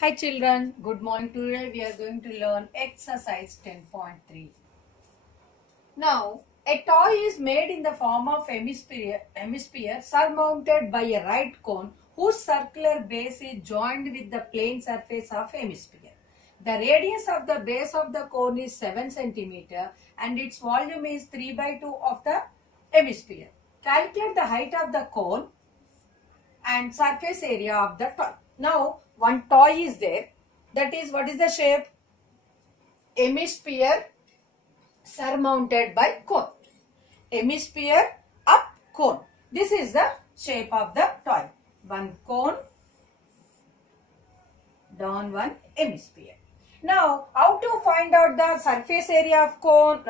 Hi children, good morning. Today we are going to learn exercise 10.3. Now, a toy is made in the form of hemisphere surmounted by a right cone whose circular base is joined with the plane surface of hemisphere. The radius of the base of the cone is 7 cm and its volume is 3/2 of the hemisphere. Calculate the height of the cone and surface area of the toy. Now, one toy is there. That is, what is the shape? Hemisphere surmounted by cone. Hemisphere up cone. This is the shape of the toy. One cone, down one hemisphere. Now, how to find out the surface area of cone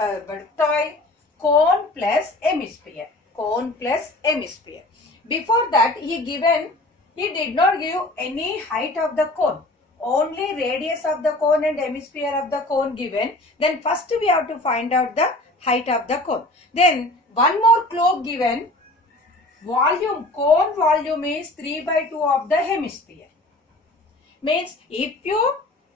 toy? Cone plus hemisphere. Cone plus hemisphere. Before that, he did not give any height of the cone. Only radius of the cone and hemisphere of the cone given. Then first we have to find out the height of the cone. Then one more clue given. Cone volume is 3/2 of the hemisphere. Means if you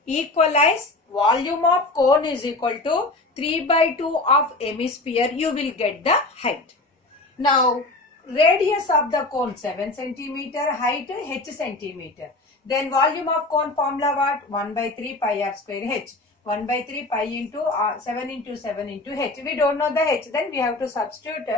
equalize volume of cone is equal to 3/2 of hemisphere, you will get the height. Now, radius of the cone 7 cm, height h cm. Then volume of cone formula what? 1/3 pi r square h. 1/3 pi into 7 into 7 into h. We don't know the h. Then we have to substitute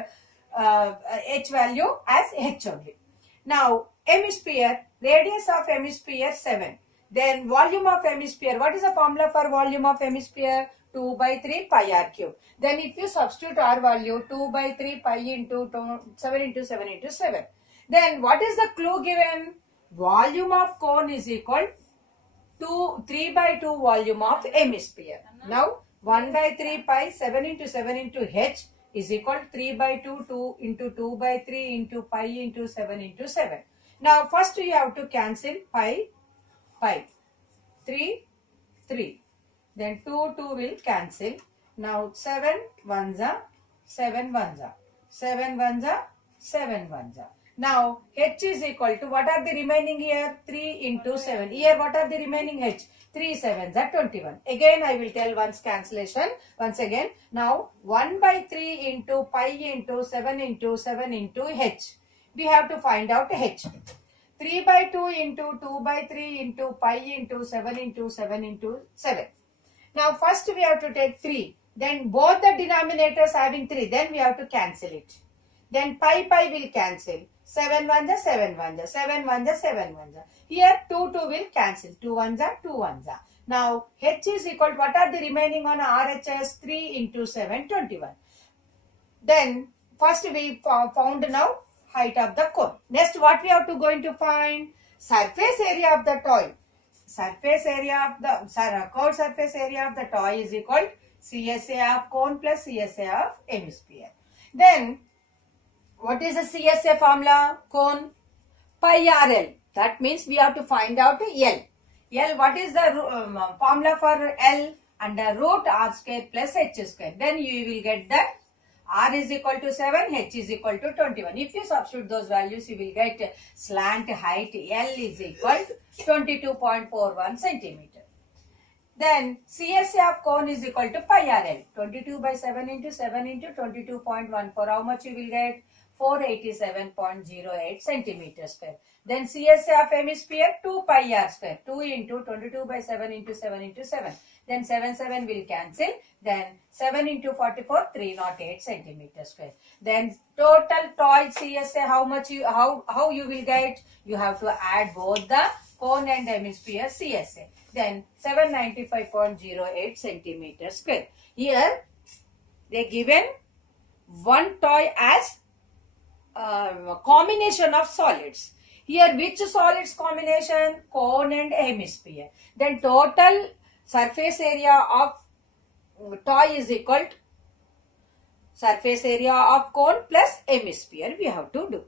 h value as h only. Now, hemisphere, radius of hemisphere 7. Then volume of hemisphere. What is the formula for volume of hemisphere? 2/3 pi r cube. Then if you substitute r value 2/3 pi into 7 into 7 into 7. Then what is the clue given? Volume of cone is equal to 3/2 volume of hemisphere. Now 1/3 pi 7 into 7 into h is equal to 3/2 2 into 2/3 into pi into 7 into 7. Now first you have to cancel pi 3 3. Then 2 will cancel. Now 7 ones are 7 ones are 7 ones are 7 ones are. Now h is equal to, what are the remaining here? 3 into 7. Here what are the remaining h? 3 sevens are 21. Again I will tell once cancellation. Once again. Now 1/3 into pi into 7 into 7 into h. We have to find out h. 3/2 into 2/3 into pi into 7 into 7 into 7. Now first we have to take 3. Then both the denominators having 3. Then we have to cancel it. Then pi will cancel. 7 ones are 7 ones are 7 ones are 7 ones are. Here 2 will cancel. 2 ones are 2 ones are. Now h is equal to, what are the remaining on RHS? 3 into 7 21. Then first we found now height of the cone. Next what we have to going to find? Surface area of the toy. Surface area of the curved surface area of the toy is equal to CSA of cone plus CSA of hemisphere. Then what is the CSA formula? Cone pi RL. That means we have to find out L. L, what is the formula for L? Under root r square plus h square. Then you will get that r is equal to 7, h is equal to 21. If you substitute those values, you will get slant height L is equal to 22.41 centimeter. Then CSA of cone is equal to pi RL. 22/7 into 7 into 22.14. How much you will get? 487.08 centimeter square. Then CSA of hemisphere 2 pi r square. 2 into 22/7 into 7 into 7. Then 7 will cancel. Then 7 into 44 308 centimeter square. Then total toy CSA, how much how you will get? You have to add both the cone and hemisphere CSA. Then 795.08 centimeter square. Here they given one toy as combination of solids. Here which solids combination? Cone and hemisphere. Then total surface area of toy is equal to surface area of cone plus hemisphere we have to do.